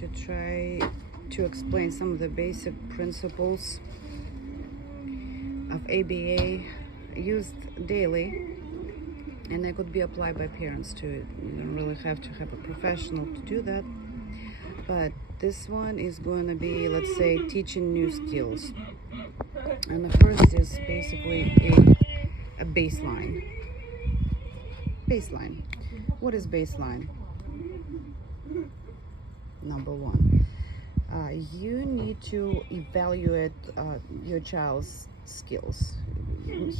to try to explain some of the basic principles of ABA used daily, and they could be applied by parents too. You don't really have to have a professional to do that, but this one is going to be, let's say, teaching new skills. And the first is basically a baseline. Baseline. What is baseline? Number one, you need to evaluate your child's skills.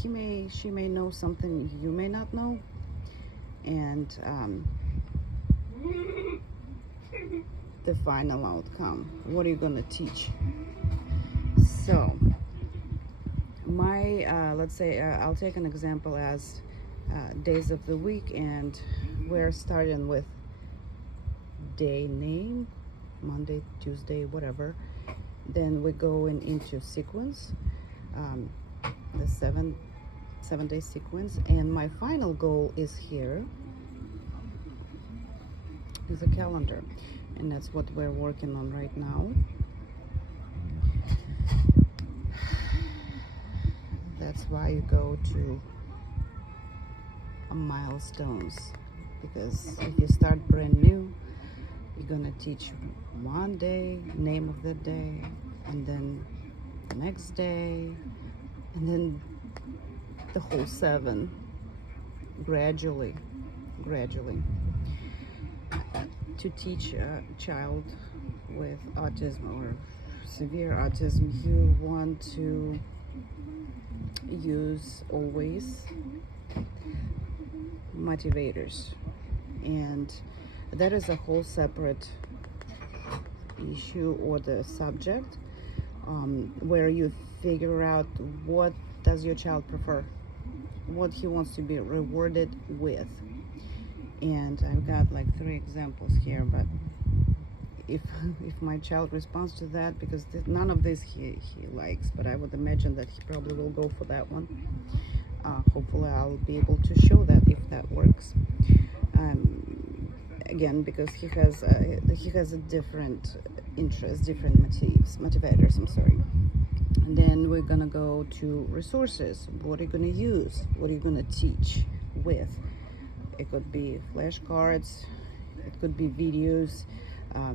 She may know something you may not know, and the final outcome. What are you going to teach? So, let's say I'll take an example as days of the week, and we're starting with day name, Monday, Tuesday, whatever. Then we go into sequence, the seven-day sequence, and my final goal is here is a calendar, and that's what we're working on right now. That's why you go to milestones, because if you start brand new, you're gonna teach one day, name of the day, and then the next day, and then the whole 7 gradually. To teach a child with autism or severe autism, you want to use always motivators, and that is a whole separate issue or the subject, where you figure out what does your child prefer, what he wants to be rewarded with. And I've got like 3 examples here, but if my child responds to that, because none of this he likes, but I would imagine that he probably will go for that one. Hopefully I'll be able to show that if that works. Again, because he has a different interest, different motivators, I'm sorry. And then we're gonna go to resources. What are you gonna use? What are you gonna teach with? It could be flashcards, it could be videos.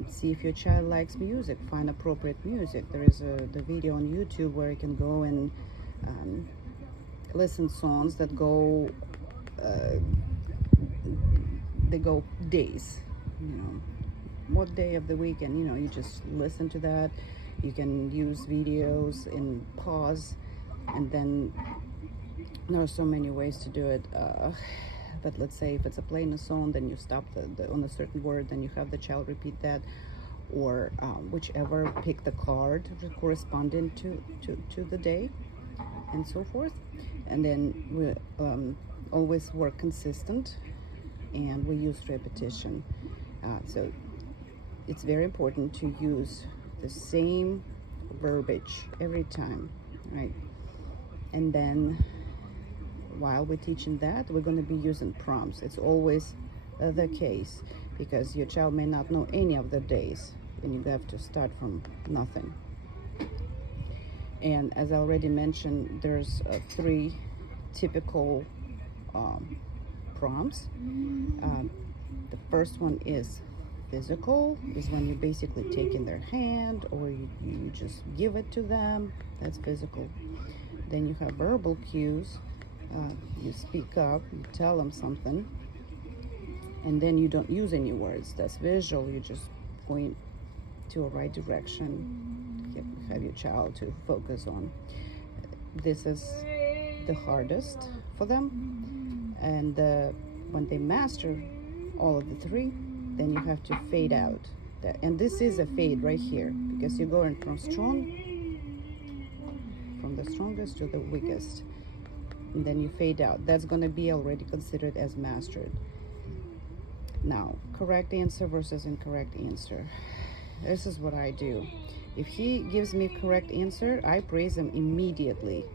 See if your child likes music, find appropriate music. There is the video on YouTube where you can go and listen songs that go they go days, what day of the week, and you just listen to that. You can use videos in pause, and then there are so many ways to do it. But let's say if it's a playing a song, then you stop on a certain word, then you have the child repeat that, or whichever, pick the card corresponding to the day, and so forth. And then we always work consistent, and we use repetition. So it's very important to use the same verbiage every time, right? And then while we're teaching that, we're going to be using prompts. It's always the case, because your child may not know any of the days, and you have to start from nothing. And as I already mentioned, there's 3 typical prompts. The first one is physical, is when you're basically taking their hand, or you just give it to them. That's physical. Then you have verbal cues. You speak up, you tell them something, and then you don't use any words. That's visual. You're just going to a right direction. You have your child to focus on. This is the hardest for them, and when they master all of the 3, then you have to fade out. And this is a fade right here, because you're going from the strongest to the weakest, and then you fade out. That's going to be already considered as mastered. Now, correct answer versus incorrect answer. This is what I do. If he gives me correct answer, I praise him immediately,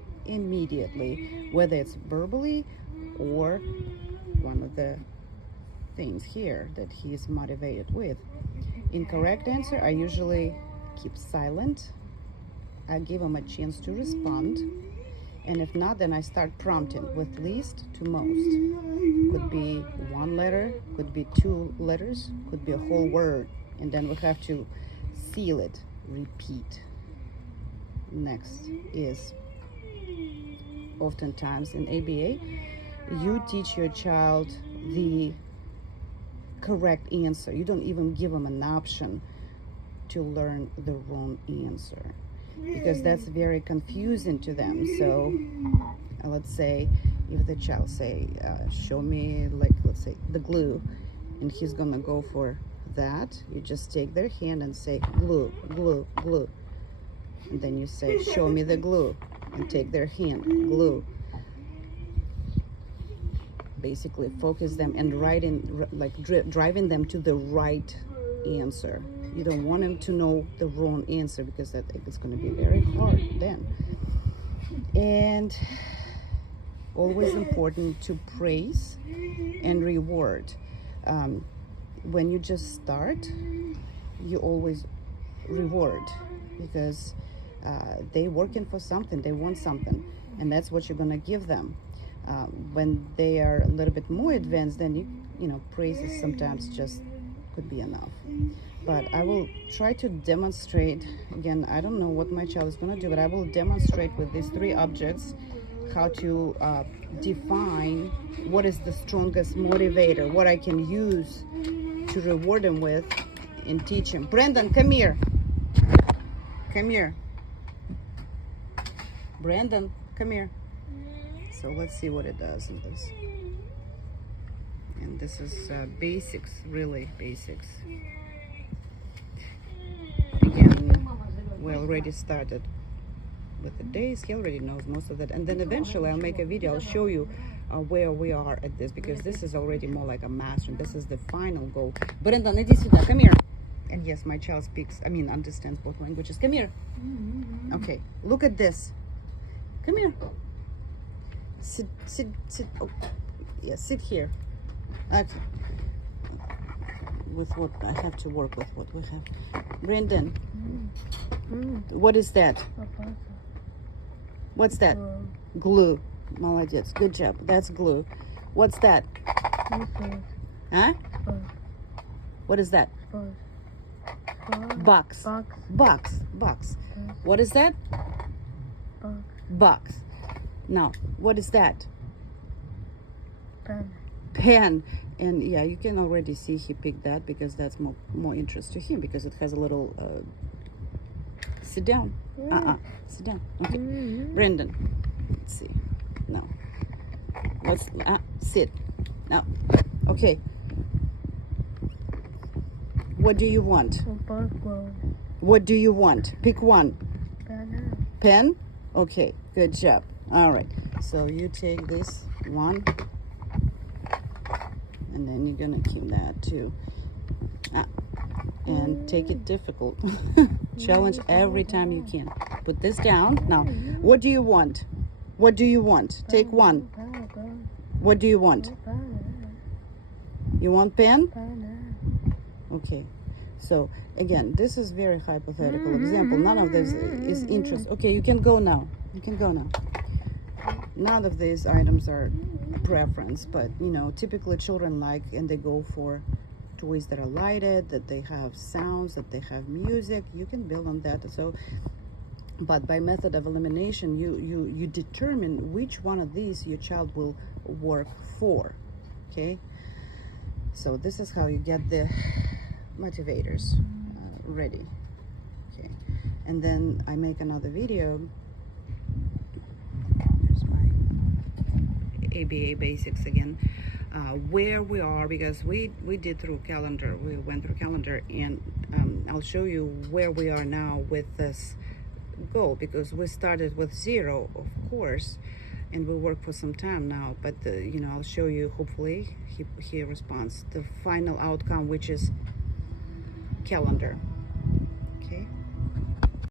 whether it's verbally or one of the things here that he is motivated with. incorrect answer, I usually keep silent. I give them a chance to respond. And if not, then I start prompting with least to most. Could be one letter, could be two letters, could be a whole word. And then we have to seal it, repeat. Next is, oftentimes in ABA, you teach your child the correct answer. You don't even give them an option to learn the wrong answer, because that's very confusing to them. So let's say if the child say, show me, like, let's say the glue, and he's gonna go for that, you just take their hand and say glue, glue, glue. And then you say, show me the glue, and take their hand, glue. Basically focus them and driving them to the right answer. You don't want them to know the wrong answer, because that it's going to be very hard then. And always important to praise and reward. When you just start, you always reward, because they working for something, they want something, and that's what you're going to give them. When they are a little bit more advanced, then you know, praises sometimes just could be enough. But I will try to demonstrate, again, I don't know what my child is going to do, but I will demonstrate with these three objects how to define what is the strongest motivator, what I can use to reward him with and teach him. Brandon, come here. Come here. Brandon, come here. So let's see what it does in this. And this is basics, really basics. Again, we already started with the days. He already knows most of that. And then eventually I'll make a video. I'll show you where we are at this, because this is already more like a master. This is the final goal. Brendan, иди сюда, come here. And yes, my child understands both languages. Come here. Okay, look at this. Come here. Sit. Oh, yeah, sit here. Okay. With what I have to work with, what we have. Brendan, what is that? What's that? Glue. Молодец. Good job. That's glue. What's that? Huh? What is that? Box. Box. What is that? Box. Now, what is that? Pen. And yeah, you can already see he picked that, because that's more interest to him, because it has a little sit down. Sit down. Okay. Brendan, let's see. No. What's sit. No. Okay. What do you want? What do you want? Pick one. Pen? Okay, good job. All right. So you take this one, and then you're gonna keep that too. And take it difficult. Challenge every time you can. Put this down. Now, what do you want? What do you want? Take one. What do you want? You want pen? Okay. So again, this is very hypothetical example. None of this is interest. Okay, you can go now. You can go now. None of these items are preference, but you know, typically children like, and they go for toys that are lighted, that they have sounds, that they have music. You can build on that. So, but by method of elimination, you determine which one of these your child will work for. Okay. So this is how you get the motivators ready. Okay. And then I make another video. Here's my ABA basics again. Where we are, because we did through calendar, we went through calendar, and I'll show you where we are now with this goal, because we started with 0, of course, and we work for some time now, but you know, I'll show you, hopefully he responds, the final outcome, which is calendar.